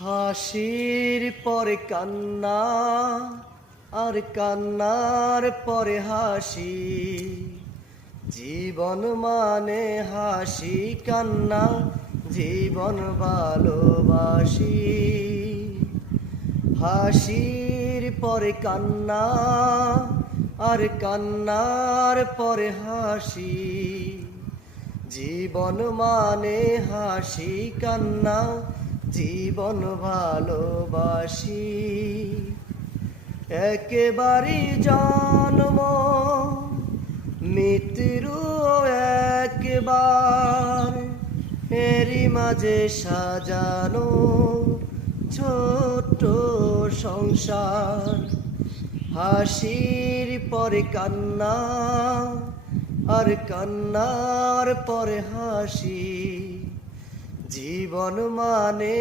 হাসির পরে কান্না আর কান্নার পরে হাসি, জীবন মানে হাসি কান্না, জীবন ভালোবাসি। হাসির পরে কান্না আর কান্নার পরে হাসি, জীবন মানে হাসি কান্না, জীবন ভালোবাসি। একেবারে জন্ম মৃত্যু একবার, এরই মাঝে সাজানো ছোট্ট সংসার। হাসির পরে কান্না আর কান্নার পরে হাসি, জীবন মানে